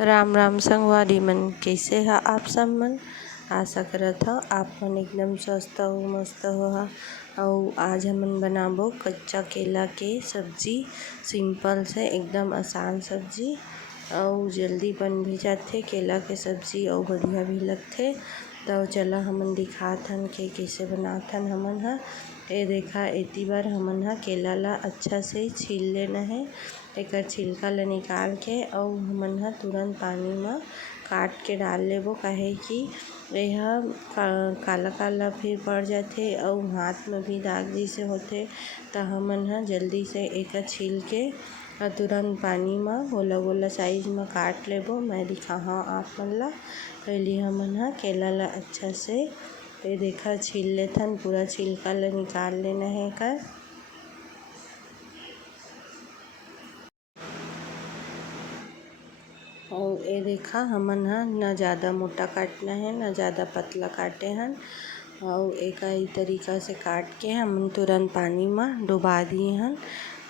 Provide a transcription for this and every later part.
राम राम संगवारी मन, कैसे है आप सब मन। आशा करत हो आप मन एकदम स्वस्थ हो, मस्त हो। और आज हमन बनाबो कच्चा केला के सब्जी। सिंपल से एकदम आसान सब्जी और जल्दी बन भी जाथे। केला के सब्जी और बढ़िया भी लगथे। तो चला हमन दिखाथन के कैसे बनाथन हमन ह। ए देखा एती बार हमन ह केला ला अच्छा से छील लेना है। एकर छिलका ला निकाल के और हमन ह तुरंत पानी में काट के डाल लेबो, काहे कि एहा काला काला फिर पड़ जाथे और हाथ में भी दाग जइसे होथे। त हमन ह जल्दी से एकर छील के तुरंत पानी में गोला गोला साइज में काट लेबो। मैं दिखाहू आप मन ला। पहले हमन ह केला ला अच्छा से ए देखा छील लेथन, पूरा छिलका ला निकाल लेना है एकर। और ये देखा हमन ह न ज़्यादा मोटा काटना है न ज़्यादा पतला काटे हन। और एक ही तरीका से काट के हमन तुरंत पानी में डुबा दिए हन,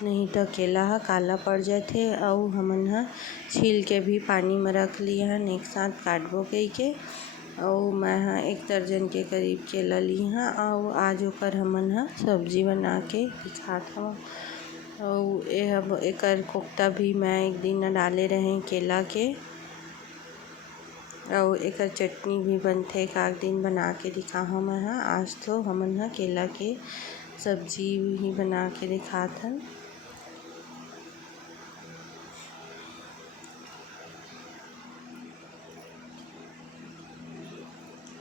नहीं तो केला ह काला पड़ जाथे। और हमन ह छील के भी पानी में रख लिए हन एक साथ काटबो कई के। और मैं ह 1 दर्जन के करीब केला ली हँ और आज ओकर हमन ह सब्जी बना के दिखात हव। और एकर कोफ्ता भी मैं एक दिन डाले रहे केला के। और एकर चटनी भी बनथे, एक आध दिन बना के दिखाहू मैं ह। आज तो हमन ह केला के सब्जी ही बना के दिखात हन।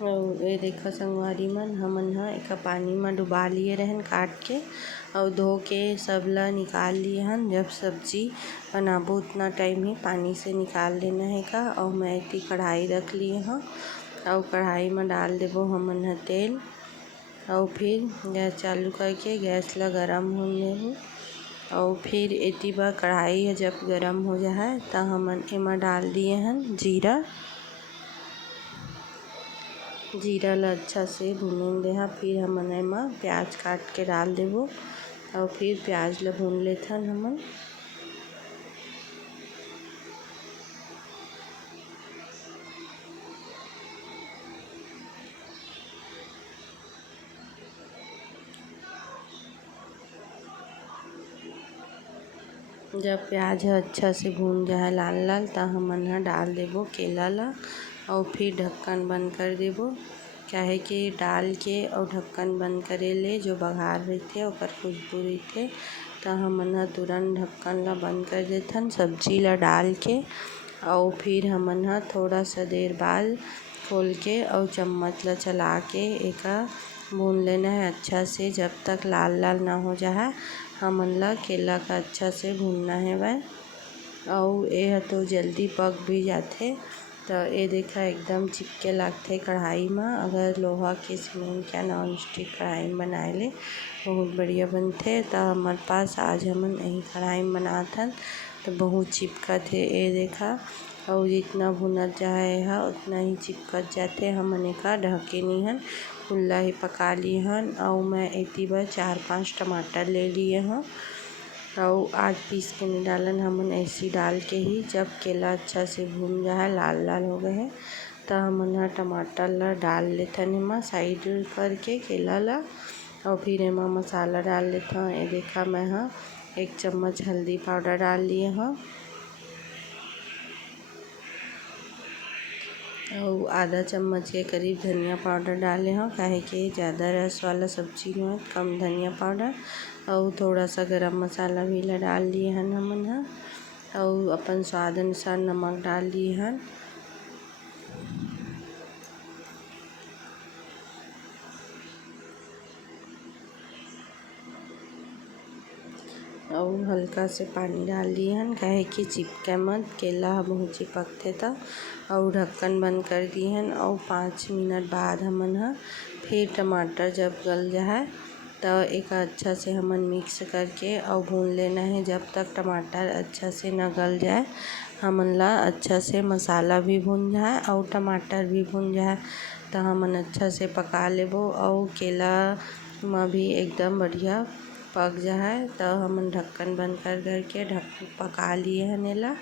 और ये देखा संगवारी मन, हमन ह एका पानी में डुबा लिए रहन काट के और धो के सब ला निकाल लिए हन। जब सब्जी बनाबो उतना टाइम ही पानी से निकाल देना है का। और मैं इतनी कढ़ाई रख लिए हूँ और कढ़ाई में डाल देबो हमन ह तेल। और फिर गैस चालू करके गैस ला गरम होने देबो। और फिर एती बार कढ़ाई जब गरम हो जाए त हमन एमा डाल दिए हन जीरा। जीरा ला अच्छा से भून देहा। फिर हमन एमा प्याज काट के डाल देबो और फिर प्याज ला भून लेथन हमन। जब प्याज ह अच्छा से भून जाए लाल लाल त हमन ह डाल देबो केला ला और फिर ढक्कन बंद कर देबो। काहे कि डाल के और ढक्कन बंद करे ले जो बघार रहिथे ओकर खुशबू रहिथे। त हमन ह तुरंत ढक्कन ला बंद कर देथन सब्जी ला डाल के। और फिर हमन ह थोड़ा सा देर बाद खोल के और चम्मच ला चला के एका भून लेना है अच्छा से, जब तक लाल लाल ना हो जाए। हमन ला केला का अच्छा से भूनना है वह। और ये तो जल्दी पक भी जाथे। तो ये देखा एकदम चिपके लगथे कढ़ाई में। अगर लोहा के सीमेंट या नॉन स्टिक कढ़ाई में बनाए ले बहुत बढ़िया बनथे। तो हमारे पास आज हमन यही कढ़ाई में बनाथन तो बहुत चिपकत है। ये देखा और जितना भुनत जाए है उतना ही चिपकत जाथे। हमन एका ढके नी हन, खुला ही पका लिए हन। और मैं एती बार 4-5 टमाटर ले लिए हूँ और आज पीस के नहीं डालन, हमन ऐसी डाल के ही जब केला अच्छा से भून जाए लाल लाल हो गए हैं तो हमन ह टमाटर ला डाल लेथन एमा साइड करके केला ला। और फिर एमा मसाला डाल लेथा। ये देखा मैं 1 चम्मच हल्दी पाउडर डाल लिए हूँ और आधा चम्मच के करीब धनिया पाउडर डाले हूँ, काहे कि ज़्यादा रस वाला सब्जी में कम धनिया पाउडर। और थोड़ा सा गरम मसाला भी ला डाल लिए हन हमन ह। और अपन स्वाद अनुसार नमक डाल लिए हन। और हल्का से पानी डाल दिए हन, काहे कि चिपके मत, केला बहुत चिपकथे त। और ढक्कन बंद कर दिए हन। और 5 मिनट बाद हमन ह फिर टमाटर जब गल जाए तो एक अच्छा से हमन मिक्स करके और भून लेना है जब तक टमाटर अच्छा से न गल जाए। हमन ला अच्छा से मसाला भी भून जाए और टमाटर भी भून जाए तो हमन अच्छा से पका लेबो। और केला में भी एकदम बढ़िया पक जाए तो हमन ढक्कन बंद कर के पका लिए हन एला।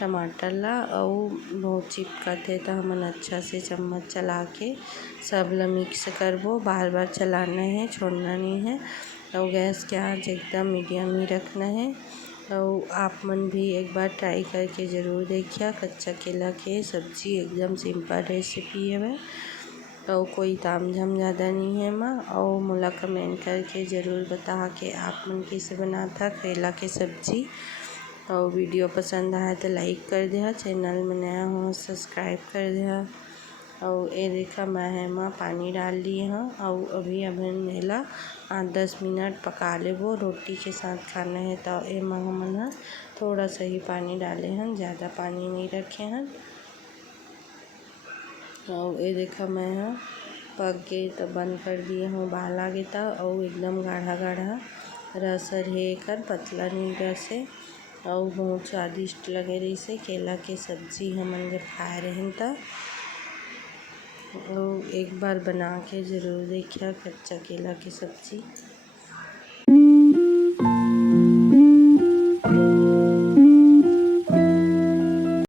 टमाटर ला अउ बहुत चिपकत हे, तो हमन अच्छा से चम्मच चला के सब ला मिक्स करबो। बार बार चलाना है, छोड़ना नहीं है। और गैस के आँच एकदम मीडियम ही रखना है। और आप मन भी एक बार ट्राई करके ज़रूर देखिए। कच्चा केला के सब्जी एकदम सिंपल रेसिपी है, और कोई तामझाम ज़्यादा नहीं है माँ। और मोला कमेंट करके ज़रूर बता के आप मन कैसे बनाता केला के सब्जी। और वीडियो पसंद आया तो लाइक कर दिया, चैनल में नया हो सब्सक्राइब कर दिया। और ये देखा मैं है माँ पानी डाल ली हाँ। और अभी मेला 8-10 मिनट पका लेबो। रोटी के साथ खाना है तो ये माँ हमन हा थोड़ा सा ही पानी डाले हैं, ज़्यादा पानी नहीं रखे हैं। और ये देखा मैं हाँ पक गए तो बंद कर दिए हूँ। उबाल आ गया था और एकदम गाढ़ा गाढ़ा रस है कर, पतला नहीं रस है। और बहुत स्वादिष्ट लगे रही से केला के सब्जी हमन जब खाए रहें तो। एक बार बना के ज़रूर देखिए कच्चा केला की सब्जी।